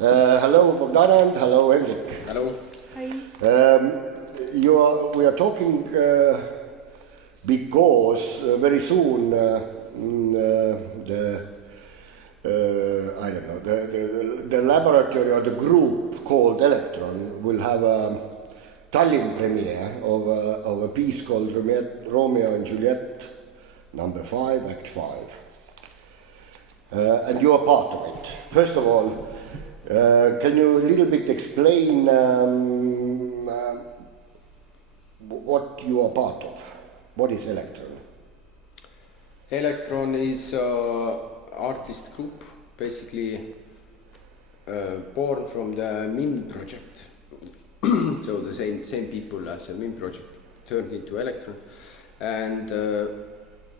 Hello Bohdana and hello Hendrik. Hello. Hi. We are talking because very soon the laboratory or the group called EĽEKTRON will have a Tallinn premiere of a piece called Romeo and Juliet, number 5, Act 5. And you are part of it. First of all, can you a little bit explain what you are part of? What is EĽEKTRON? EĽEKTRON is an artist group, basically born from the MIM project. So the same people as the MIM project turned into EĽEKTRON. And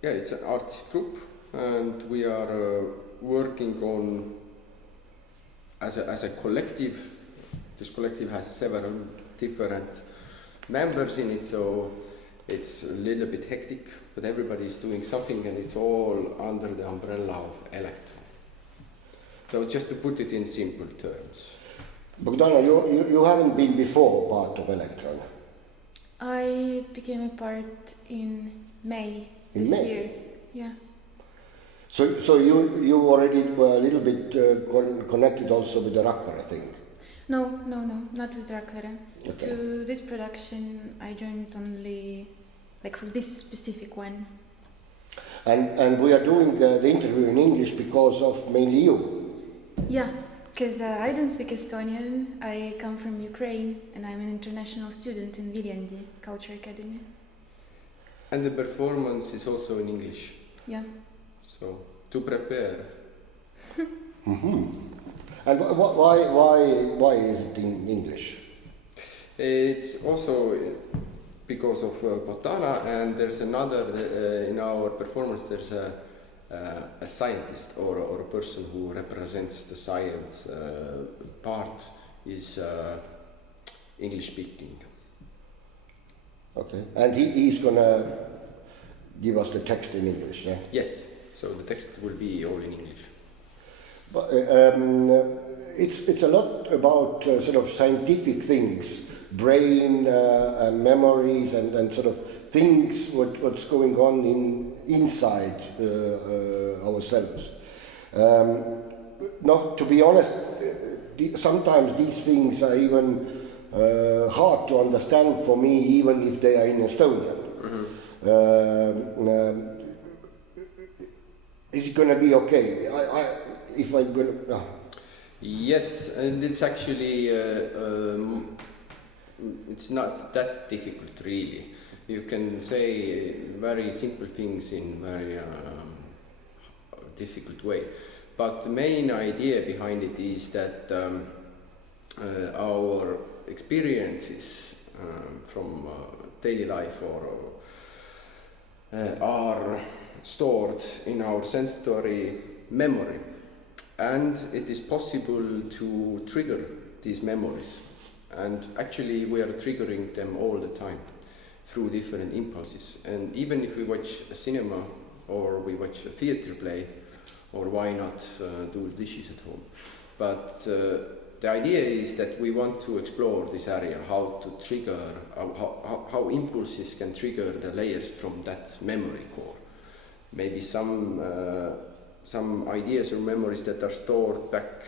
it's an artist group, and we are working on as a collective. This collective has several different members in it, so it's a little bit hectic, but everybody is doing something, and it's all under the umbrella of EĽEKTRON. So just to put it in simple terms. Bohdana, you haven't been before part of EĽEKTRON. I became a part in May this year. Yeah. So you already were a little bit connected also with the Rakvere thing? No, not with Rakvere. Okay. To this production I joined only for this specific one. And we are doing the interview in English because of mainly you. Yeah, because I don't speak Estonian. I come from Ukraine and I'm an international student in Viljandi Culture Academy. And the performance is also in English. Yeah. So, to prepare. Mm-hmm. And why is it in English? It's also because of Bohdana, and there's another, in our performance there's a scientist or a person who represents the science part is English speaking. Okay, and he's gonna give us the text in English, yeah? Yes. So the text will be all in English. But it's a lot about sort of scientific things, brain and memories and sort of things what's going on inside ourselves. To be honest, sometimes these things are even hard to understand for me, even if they are in Estonian. Mm-hmm. Is it going to be okay? If I'm going to... Yes, and it's actually, it's not that difficult really. You can say very simple things in very difficult way. But the main idea behind it is that our experiences from daily life are stored in our sensory memory, and it is possible to trigger these memories, and actually we are triggering them all the time through different impulses. And even if we watch a cinema or we watch a theater play, or why not do dishes at home, but the idea is that we want to explore this area, how to trigger, how impulses can trigger the layers from that memory core. Maybe some ideas or memories that are stored back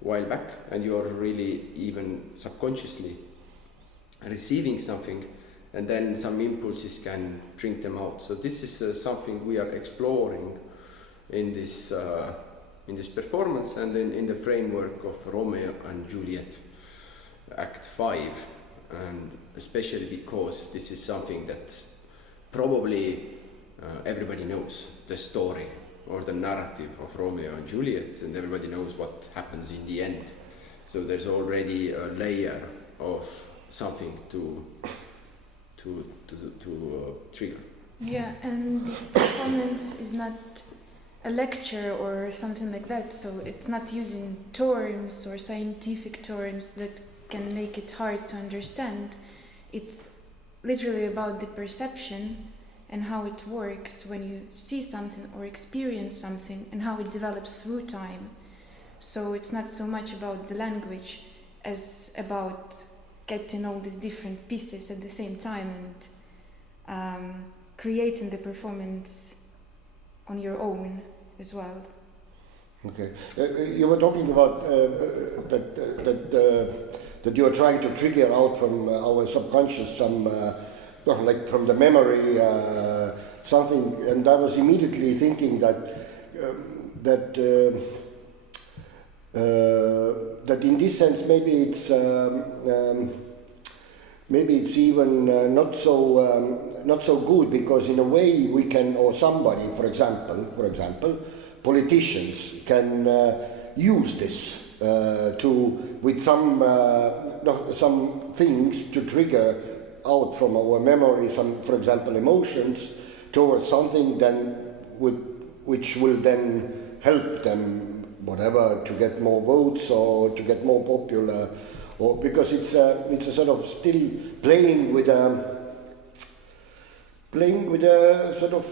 while back, and you are really even subconsciously receiving something, and then some impulses can bring them out. So this is something we are exploring in this performance, and in the framework of Romeo and Juliet, Act 5, and especially because this is something that probably everybody knows the story or the narrative of Romeo and Juliet, and everybody knows what happens in the end. So there's already a layer of something to trigger. Yeah, and the performance is not a lecture or something like that, so it's not using terms or scientific terms that can make it hard to understand. It's literally about the perception and how it works when you see something or experience something, and how it develops through time. So it's not so much about the language as about getting all these different pieces at the same time and creating the performance on your own as well. Okay. You were talking about that you are trying to trigger out from our subconscious some, like from the memory, something, and I was immediately thinking that in this sense maybe it's even not so good, because in a way we can, or somebody, for example, politicians can use this with some things to trigger out from our memory some, for example, emotions towards something which will then help them, whatever, to get more votes or to get more popular, or because it's a sort of still playing with a sort of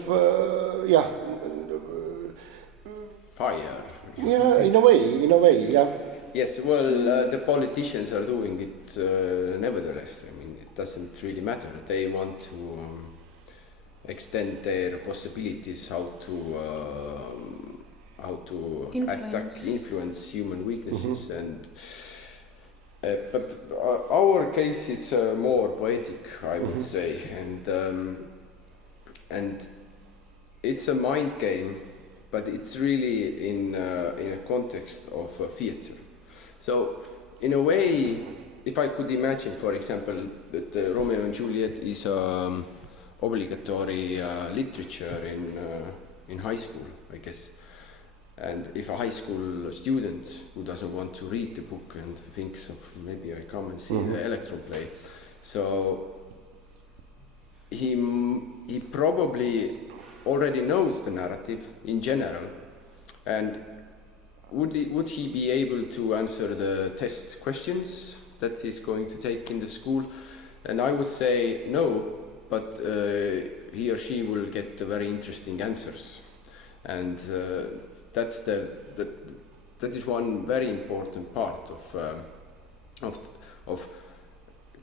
fire. Yeah, in a way, yeah. Yes, well, the politicians are doing it nevertheless. I mean, it doesn't really matter. They want to extend their possibilities how to influence human weaknesses, and but our case is more poetic, I would say, and it's a mind game, but it's really in a context of theater. So in a way, if I could imagine, for example, that Romeo and Juliet is obligatory literature in high school, I guess. And if a high school student who doesn't want to read the book and thinks of maybe I come and see the EĽEKTRON play, so he probably already knows the narrative in general, and would he be able to answer the test questions that he's going to take in the school? And I would say no, but he or she will get very interesting answers, and that is one very important part of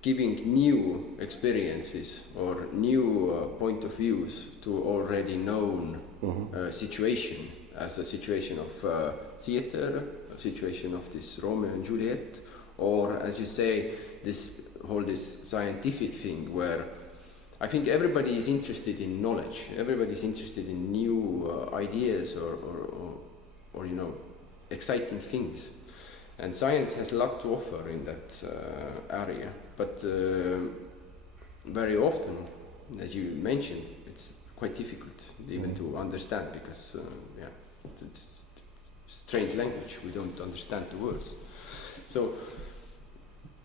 giving new experiences or new point of views to already known situation, as a situation of theater, a situation of this Romeo and Juliet, or as you say, this scientific thing where I think everybody is interested in knowledge, everybody is interested in new ideas or exciting things. And science has a lot to offer in that area, but very often, as you mentioned, it's quite difficult even to understand, because it's strange language, we don't understand the words. So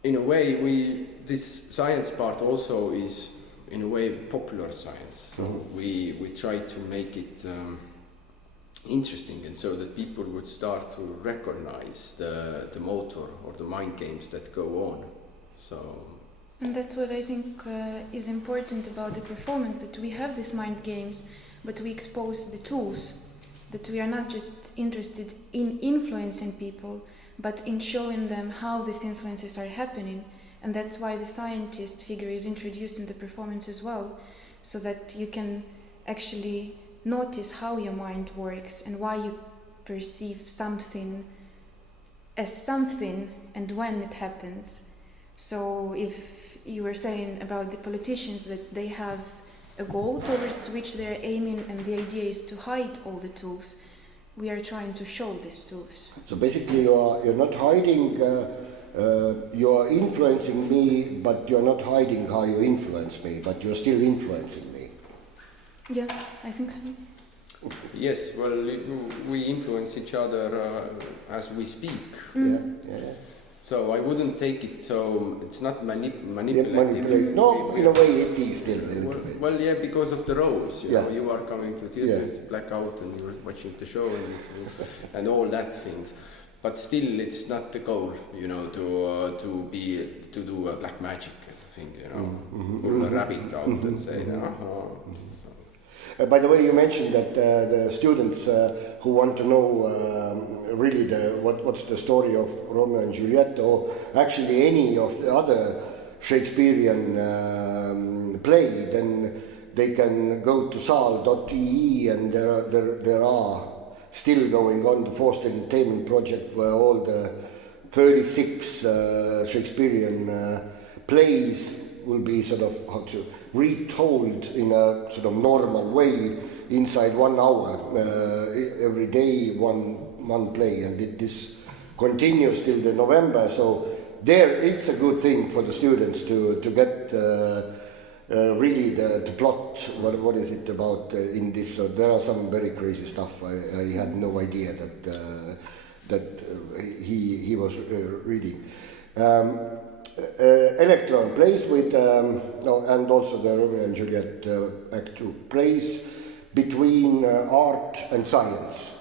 in a way, this science part also is in a way popular science, so we try to make it interesting, and so that people would start to recognize the motor or the mind games that go on. So, and that's what I think is important about the performance, that we have these mind games, but we expose the tools, that we are not just interested in influencing people, but in showing them how these influences are happening. And that's why the scientist figure is introduced in the performance as well, so that you can actually notice how your mind works and why you perceive something as something and when it happens. So if you were saying about the politicians that they have a goal towards which they're aiming, and the idea is to hide all the tools, we are trying to show these tools. So basically you're not hiding, you're influencing me, but you're not hiding how you influence me, but you're still influencing me. Yeah, I think so. Yes, well, we influence each other as we speak. Yeah. So I wouldn't take it so, it's not manipulative. No, in a way it is still a little bit. Well, yeah, because of the roles. You know, you are coming to theatre, it's blackout, and you're watching the show and all that things. But still, it's not the goal, to do a black magic thing, pull a rabbit out and say, By the way, you mentioned that the students who want to know really what's the story of Romeo and Juliet, or actually any of the other Shakespearean play, then they can go to SAAL.ee, and there are still going on the forced entertainment project where all the 36 Shakespearean plays will be sort of retold in a sort of normal way inside 1 hour every day, one play, and this continues till the November. So there, it's a good thing for the students to get really the plot. What is it about in this? So there are some very crazy stuff. I had no idea that he was reading. EĽEKTRON plays with, and also the Romeo and Juliet Act 2 plays between art and science.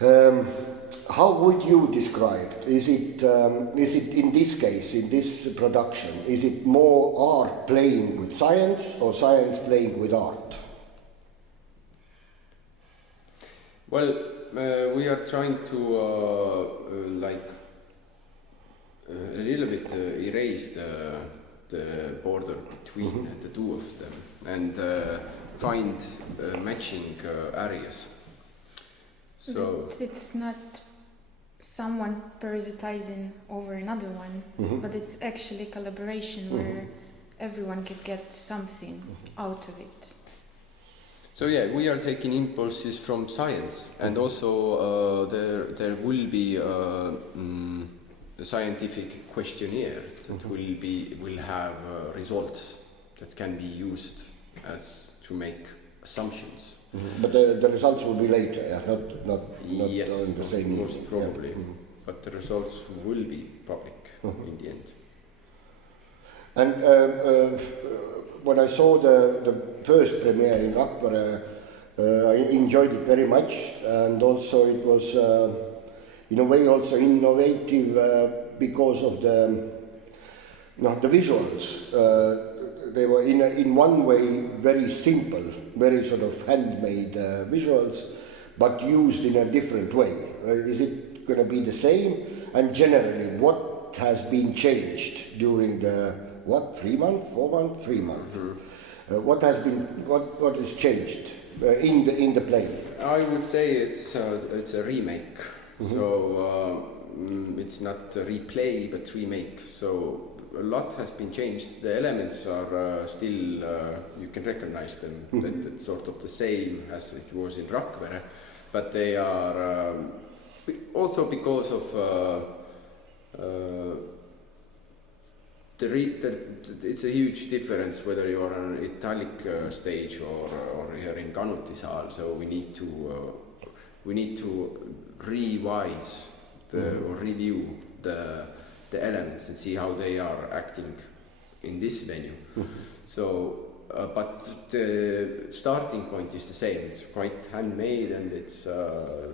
How would you describe it? Is it in this case, in this production, is it more art playing with science or science playing with art? Well, we are trying to a little bit erase the border between the two of them and find matching areas. So it's not someone parasitizing over another one, but it's actually collaboration where everyone can get something out of it. So yeah, we are taking impulses from science, and also there will be a scientific questionnaire that will have results that can be used as to make assumptions. But the results will be later, yeah? Not yes, in the same year. Most probably. Yeah. But the results will be public in the end. And when I saw the first premiere in Rakvere, I enjoyed it very much, and also it was in a way also innovative because of the visuals. They were in one way very simple, very sort of handmade visuals, but used in a different way. Is it going to be the same? And generally, what has been changed during the 3 months, 4 months, 3 months? What has changed in the play? I would say it's a remake. So it's not a replay but remake. So a lot has been changed. The elements are still, you can recognize them, that it's sort of the same as it was in Rakvere, but they are also because of it's a huge difference whether you are on an italic stage or you're in Kanuti SAAL. So we need to revise or review the elements and see how they are acting in this venue. So, but the starting point is the same. It's quite handmade, and it's I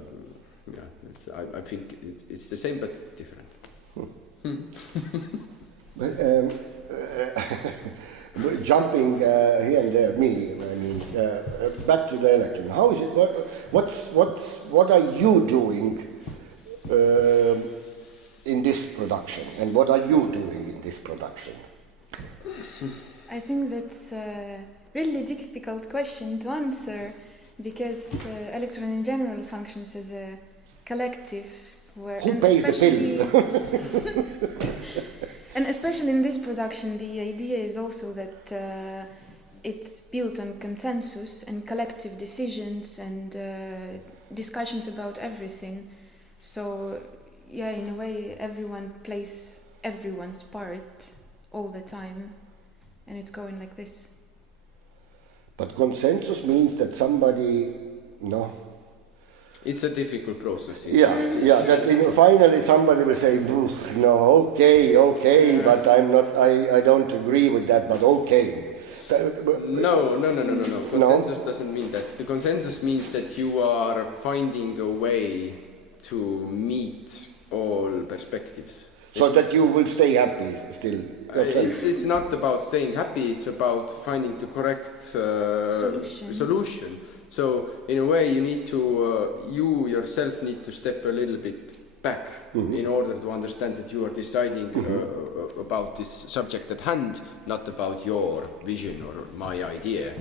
think it's the same but different. Jumping here and there, back to the EĽEKTRON. How is it? What are you doing in this production, and what are you doing in this production? I think that's a really difficult question to answer, because EĽEKTRON in general functions as a collective where who pays the bill? And especially in this production, the idea is also that it's built on consensus and collective decisions and discussions about everything. So, yeah, in a way, everyone plays everyone's part all the time, and it's going like this. But consensus means that somebody, It's a difficult process. That finally somebody will say, no, okay, but I don't agree with that, but okay. No. Consensus doesn't mean that. The consensus means that you are finding a way to meet all perspectives. So that you will stay happy still. It's not about staying happy, it's about finding the correct solution. So in a way you need to, you yourself need to step a little bit back in order to understand that you are deciding about this subject at hand, not about your vision or my idea.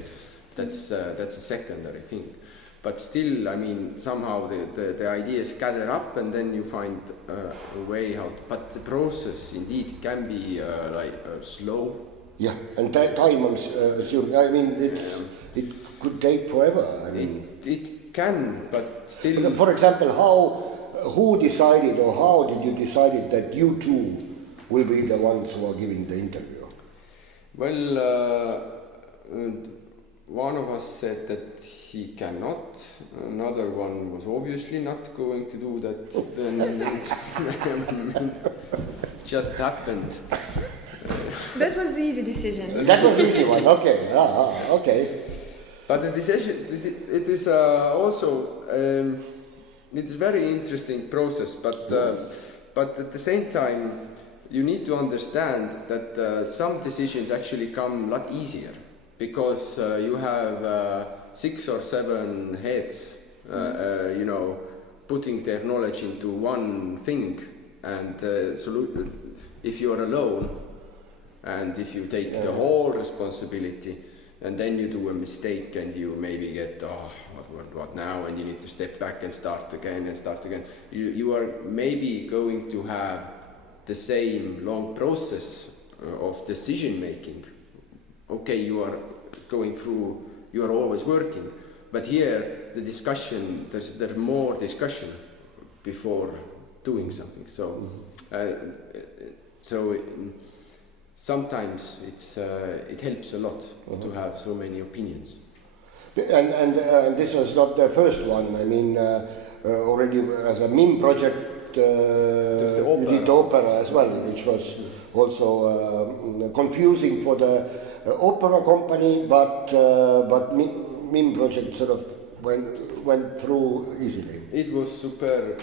That's a secondary thing. But still, I mean, somehow the ideas gather up and then you find a way how to, but the process indeed can be slow. Yeah, and that time I mean, it could take forever. I mean, it can, but still. For example, who decided or how did you decide that you two will be the ones who are giving the interview? Well, one of us said that he cannot. Another one was obviously not going to do that. Then just happened. That was the easy decision. That was the easy one. Okay. Okay. But the decision, it is also it's a very interesting process. But at the same time, you need to understand that some decisions actually come a lot easier. Because you have 6 or 7 heads, putting their knowledge into one thing, and if you are alone, and if you take the whole responsibility, and then you do a mistake, and you maybe get what now, and you need to step back and start again. You are maybe going to have the same long process of decision making. Okay, you are going through, you are always working, but here the discussion, there's more discussion before doing something. So, sometimes it helps a lot to have so many opinions. And this was not the first one. I mean, already as a MIM project, we did opera as well, which was also confusing for the opera company, but MIM project sort of went through easily. It was superb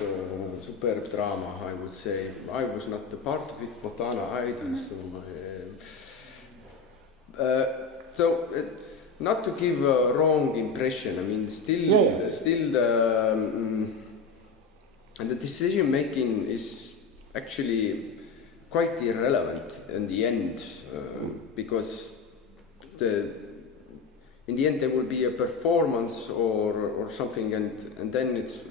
drama, I would say. I was not a part of it, Bohdana either. So not to give a wrong impression. I mean, still the decision making is actually quite irrelevant in the end, because in the end there will be a performance or something, and then it's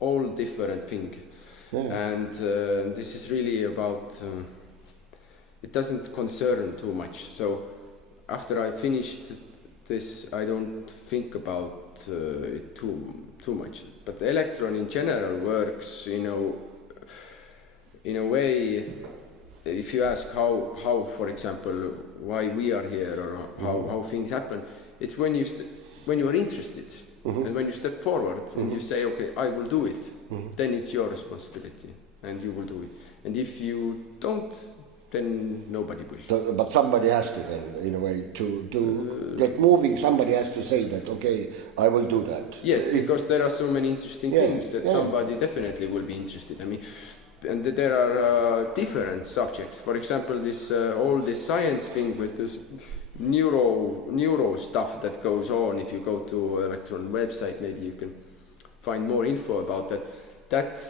all different thing. And this is really about it doesn't concern too much. So after I finished this, I don't think about it too much. But the EĽEKTRON in general works, in a way. If you ask how, for example, why we are here or how things happen, it's when you are interested and when you step forward and you say, okay, I will do it, then it's your responsibility and you will do it. And if you don't, then nobody will. But somebody has to then, in a way, to get moving, somebody has to say that, okay, I will do that. Yes, because there are so many interesting things that somebody definitely will be interested. I mean, and there are different subjects. For example, all this science thing with this neuro stuff that goes on. If you go to EĽEKTRON website, maybe you can find more info about that. That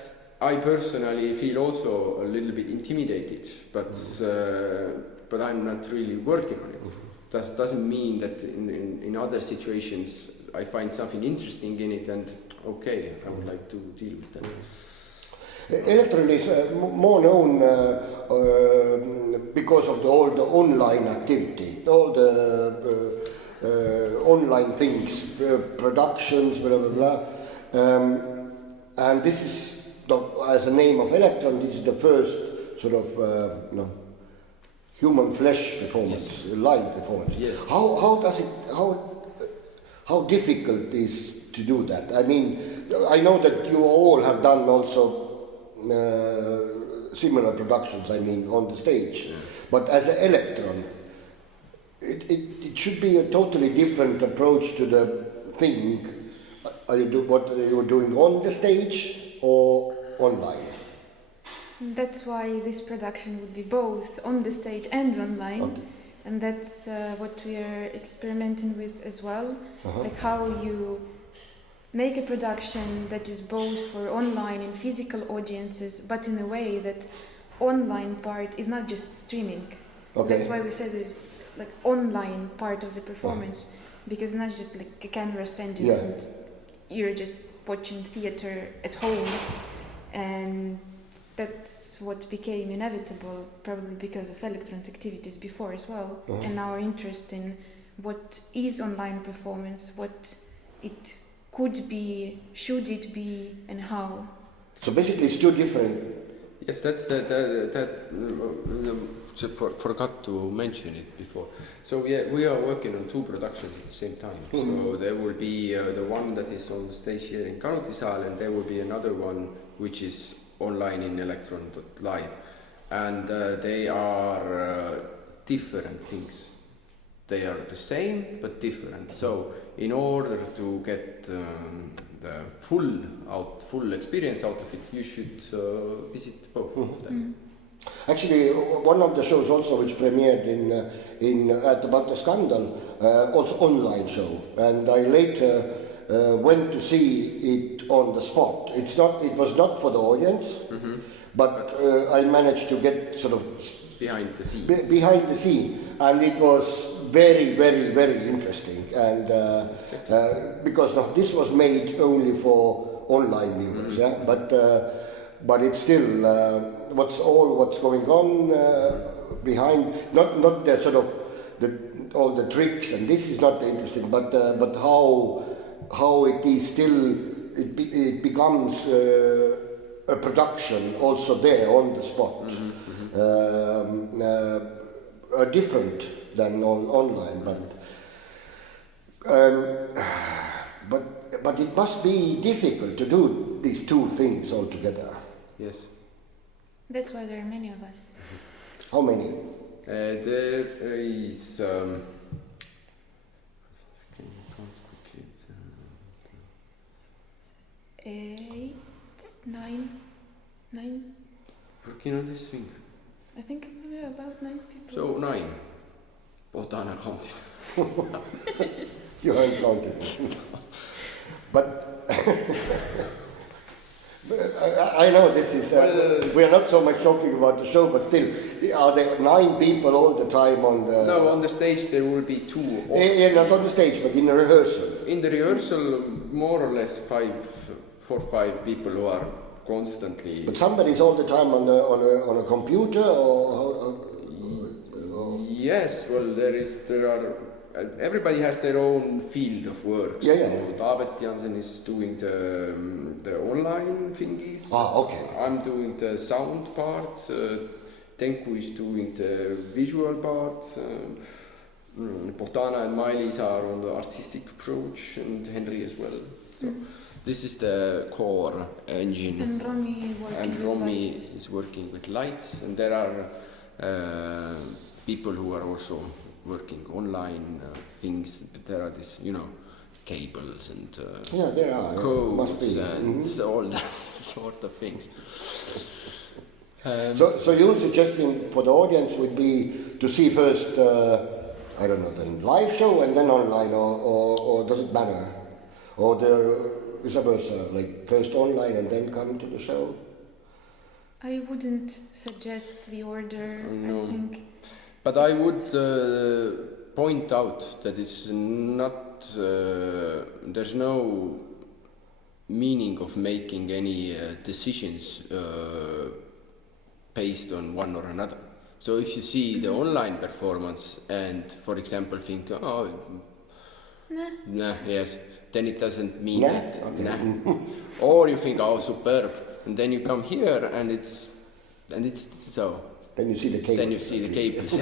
I personally feel also a little bit intimidated, but I'm not really working on it. Doesn't mean that in other situations I find something interesting in it, and okay, I would like to deal with that. EĽEKTRON is more known because of all the online activity, all the online things, productions, blah blah blah, and this is as a name of EĽEKTRON. This is the first sort of human flesh performance, live performance. Yes. How difficult is to do that? I mean, I know that you all have done also similar productions, I mean, on the stage. But as an EĽEKTRON, it should be a totally different approach to the thing. What you're doing on the stage or online? That's why this production would be both on the stage and online. Okay. And that's what we are experimenting with as well. Like how you make a production that is both for online and physical audiences, but in a way that online part is not just streaming. Okay. That's why we say that it's like online part of the performance, because it's not just like a camera standing and you're just watching theater at home. And that's what became inevitable, probably because of EĽEKTRON's activities before as well, and our interest in what is online performance, what it could be, should it be, and how. So basically it's two different. Yes, that's forgot to mention it before. So we are working on two productions at the same time. So there will be the one that is on the stage here in Kanuti SAAL, and there will be another one which is online in EĽEKTRON.live, and they are different things. They are the same but different. So in order to get the full experience out of it, you should visit both of them. Actually, one of the shows also which premiered in at the Baltic Scandal, also online show, and I later went to see it on the spot. It was not for the audience, but I managed to get sort of behind the scenes. Behind the scene, and it was very, very, very interesting. And because this was made only for online viewers, but it's still what's going on behind. Not the sort of all the tricks, and this is not interesting, but how it is still, it becomes a production also there on the spot, different than online, but it must be difficult to do these two things all together. Yes. That's why there are many of us. How many? There is. 8, 9. Working on this thing. I think about 9 people. So 9. Bohdana counted. You haven't counted. But I know this is. We are not so much talking about the show, but still, are there 9 people all the time on the? No, on the stage there will be 2. Not on the stage, but in the rehearsal. In the rehearsal, more or less 4 or 5 people who are constantly. But somebody's all the time on a computer, or Yes, well, there are. Everybody has their own field of work. So Taavet Jansen is doing the online thingies. Okay. I'm doing the sound part. Tenku is doing the visual part. Bohdana and Mailiis are on the artistic approach, and Henri as well. So this is the core engine. And Rommi is working with lights, and there are people who are also working online things, but there are this, cables and there are codes and all that sort of things. So your suggestion for the audience would be to see first, I don't know, the live show and then online, or does it matter? Or the vice versa, like first online and then come to the show? I wouldn't suggest the order, No. I think. But I would point out that it's not, there's no meaning of making any decisions based on one or another. So if you see the online performance and, for example, think, yes, then it doesn't mean that, Or you think, superb, and then you come here and it's so. Then you see the cables.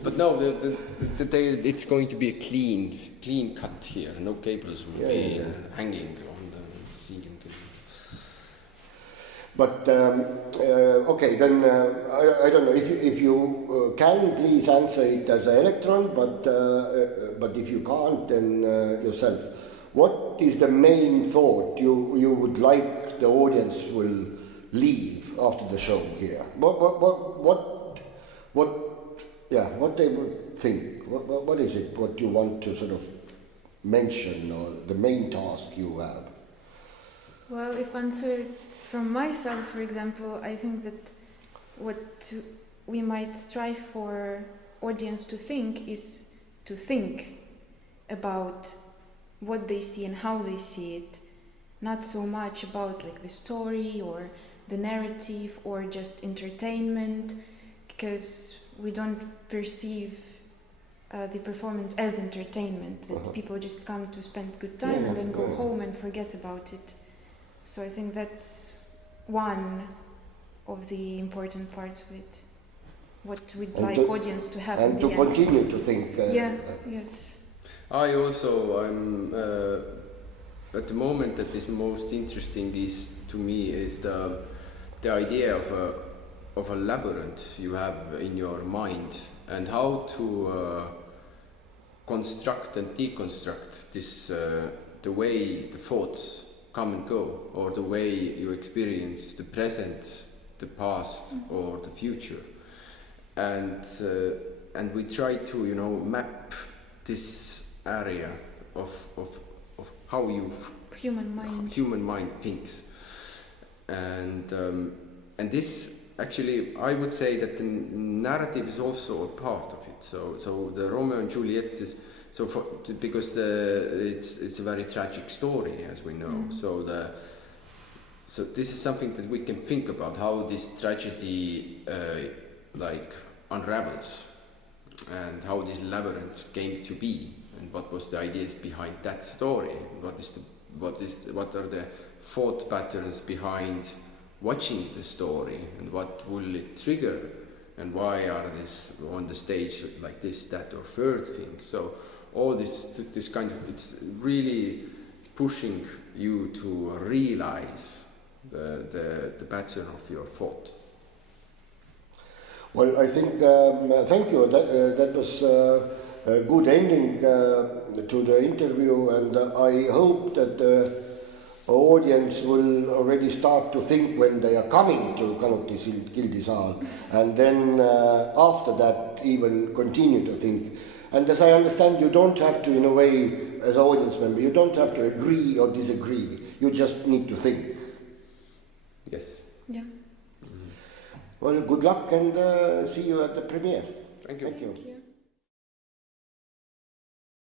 But no, it's going to be a clean cut here. No cables will be hanging on the ceiling. But okay, then I don't know if you can please answer it as an EĽEKTRON, but if you can't, then yourself. What is the main thought you would like the audience will leave after the show here? What they would think? What is it? What you want to sort of mention, or the main task you have? Well, if answered from myself, for example, I think that what we might strive for audience to think is to think about what they see and how they see it, not so much about like the story or the narrative or just entertainment, because we don't perceive the performance as entertainment, that people just come to spend good time and then go home and forget about it. So I think that's one of the important parts of it, what we'd like audience to have and in the to end. continue to think. Yes. I also, I'm at the moment that is most interesting is to me is the idea of a labyrinth you have in your mind, and how to construct and deconstruct this the way the thoughts come and go, or the way you experience the present, the past, or the future, and we try to map this area of how human mind thinks, and this actually I would say that the narrative is also a part of it. So the Romeo and Juliet is because it's a very tragic story, as we know. So this is something that we can think about, how this tragedy unravels, and how this labyrinth came to be, and what was the ideas behind that story, what are the thought patterns behind watching the story, and what will it trigger, and why are this on the stage like this, that, or third thing. So all this kind of, it's really pushing you to realize the pattern of your thought. Well, I think, thank you. That was a good ending to the interview, and I hope that the audience will already start to think when they are coming to Kanuti Gildi SAAL, and then after that even continue to think. And as I understand, you don't have to, in a way, as an audience member, you don't have to agree or disagree. You just need to think. Yes. Yeah. Well, good luck, and see you at the premiere. Thank you. Thank you.